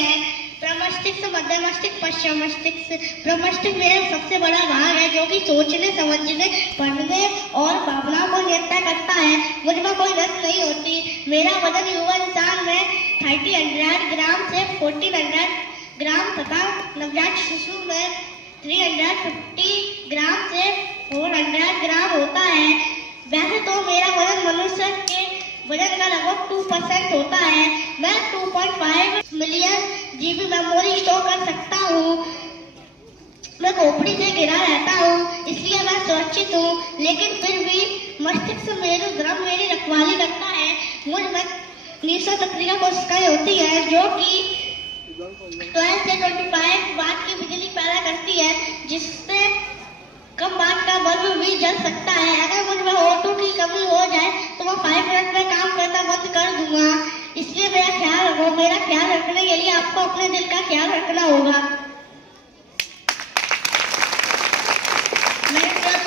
हैं। प्रमस्तिष्क, मध्य मस्तिष्क, पश्चिम मस्तिष्क। प्रमस्तिष्क मेरा सबसे बड़ा भाग है जो कि सोचने, समझने, पढ़ने और भावनाओं को नियंत्रित करता है। मुझ में कोई रस नहीं होती। मेरा वजन युवा इंसान में 3000 ग्राम से 1400 ग्राम तथा नवजात शिशु में 350 ग्राम से 400 ग्राम होता है। वैसे तो मेरा वजन मनुष्य के वजन का लगभग 2% होता है। मैं 2.5 मिलियन जीबी मेमोरी स्टोर कर सकता हूँ। मैं खोपड़ी से घिरा रहता हूँ, इसलिए मैं सुरक्षित हूँ, लेकिन फिर भी मस्तिष्क मेरी रखवाली करता है। मुझ में निश्चित तंत्रिका कोशिकाएं होती है जो कि 12 से 25 वाट की बिजली पैदा करती है, जिससे कम वाट का बल्ब भी जल सकता है। अगर मुझ में O2 की कमी हो जाए तो मैं 5 मिनट में काम करना बंद कर दूंगा। इसलिए मेरा ख्याल रखो। मेरा ख्याल रखने के लिए आपको अपने दिल का ख्याल रखना होगा।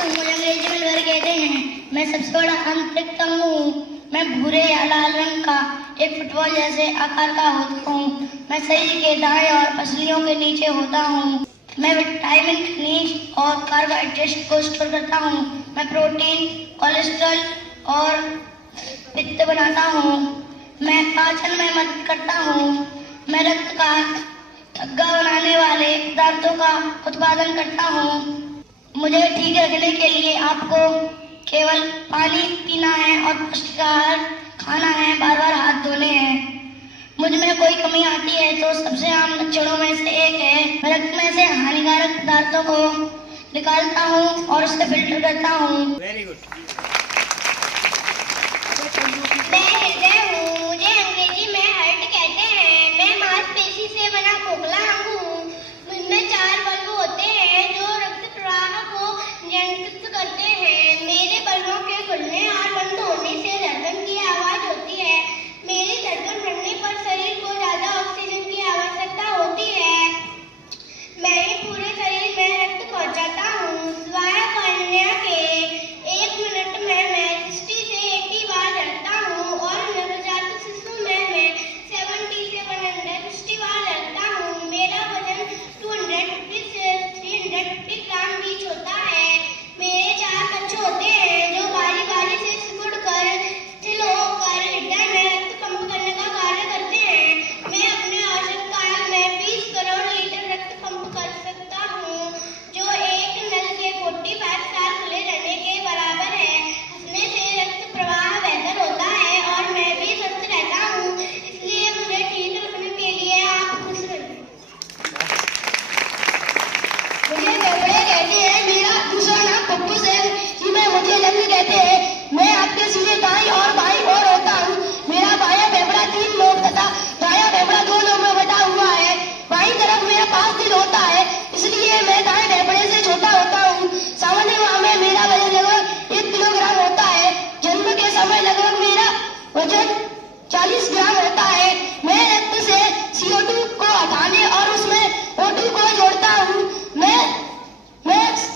मुझे अंग्रेजी में लड़ कहते हैं। मैं सबसे बड़ा आंतरिक अंग हूँ। मैं भूरे या लाल रंग का एक फुटबॉल जैसे आकार का होता हूँ। मैं शरीर के दाएं और पसलियों के नीचे होता हूँ। मैं विटामिन, खनिज और कार्बोहाइड्रेट को स्टोर करता हूँ। मैं प्रोटीन, कोलेस्ट्रॉल और पित्त बनाता हूँ। मैं पाचन में मदद करता हूँ। मैं रक्त का थक्का बनाने वाले पदार्थों का उत्पादन करता हूँ। मुझे ठीक रखने के लिए आपको केवल पानी पीना है और पौष्टिक आहार खाना है, बार बार हाथ धोने हैं। मुझ में कोई कमी आती है तो सबसे आम लक्षणों में से एक है मैं रक्त में से हानिकारक पदार्थों को निकालता हूँ और उससे फिल्टर करता हूँ। Very good. मैं हृदय हूँ। मुझे अंग्रेजी में हार्ट कहते हैं। मैं मांसपेशी से बना खोखला अंग हूँ। मुझमें 4 बल्ब होते हैं जो रक्त प्रवाह को नियंत्रित करते हैं। मेरे बल्बों के खुलने और बंद होने से धड़कन की आवाज होती है। मेरी धड़कन बढ़ने पर शरीर को ज्यादा ऑक्सीजन की आवश्यकता होती है। मैं पूरे शरीर में रक्त पहुंचाता हूँ। स्वाय कन्या के 1 मिनट में मैं 60 से 80 बार चढ़ता हूँ और नवजात शिशु में मैं 70 से 150 बार चढ़ता हूँ। मेरा वजन 250 से 350 ग्राम बीच होता है। मेरे 4 बच्चे होते हैं जो बारी बारी से सिकुड़ कर स्थिर होकर हृदय में रक्त पंप करने का कार्य करते हैं। मैं अपने औसत काल में 20 करोड़ लीटर रक्त पंप कर सकता हूँ, जो एक नल के 45 साल खुले रहने के बराबर है। हंसने से रक्त प्रवाह बेहतर होता है और मैं भी स्वस्थ रहता हूँ। इसलिए मुझे ठीक रखने के लिए आप खुश रहें। मुझे फेफड़े कहते हैं। मेरा दूसरा नाम पप्पू सेन जी में मुझे लंग कहते हैं। मैं आपके सीधे दाईं और बाईं ओर होता हूँ। मेरा बायां फेफड़ा 3 लोब तथा दायां फेफड़ा 2 लोब में बटा हुआ है। बाईं तरफ मेरा 5 दिल होता है, इसलिए मैं दाएं फेफड़े से छोटा होता हूँ। सामान्य माह में मेरा वजन लगभग 1 किलोग्राम होता है। जन्म के समय लगभग मेरा वजन 40 ग्राम होता है। मैं रक्त से CO2 को हटाने और उसमें O2 को जोड़ता हूँ। मैं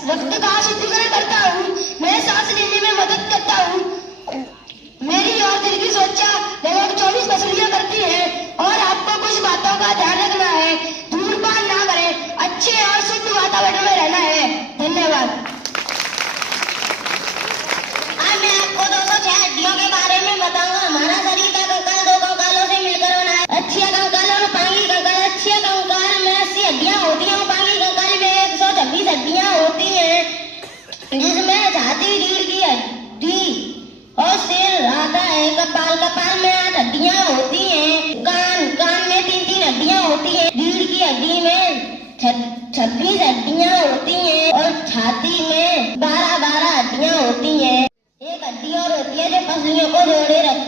रक्त का शुद्धिकरण करता हूँ। मैं सांस लेने में मदद करता हूँ। मेरी और दिल की सोचा लगभग 24 पसलियां करती है। और आपको कुछ बातों का ध्यान रखना है। धूम्रपान ना करें, अच्छे और शुद्ध वातावरण में रहना है। धन्यवाद। आज मैं आपको 206 हड्डियों के बारे में बताऊंगा। हमारा शरीर का कंकाल 2 कंकालों से मिलकर बना है। अच्छे कंकाल और पांगी कंकाल। अच्छे कंकाल में 80 हड्डियां होती हैं और पांगी कंकाल में 126 हड्डियां होती हैं, जिसमें छाती, रीढ़ की हड्डी और सिर आता है। कपाल में 8 हड्डियां होती हैं। कान में 3 हड्डियां होती हैं। रीढ़ की हड्डी में 26 हड्डियां होती हैं और छाती में 12 हड्डियां होती हैं। एक हड्डी और होती है जो पसलियों को जोड़े रखती है।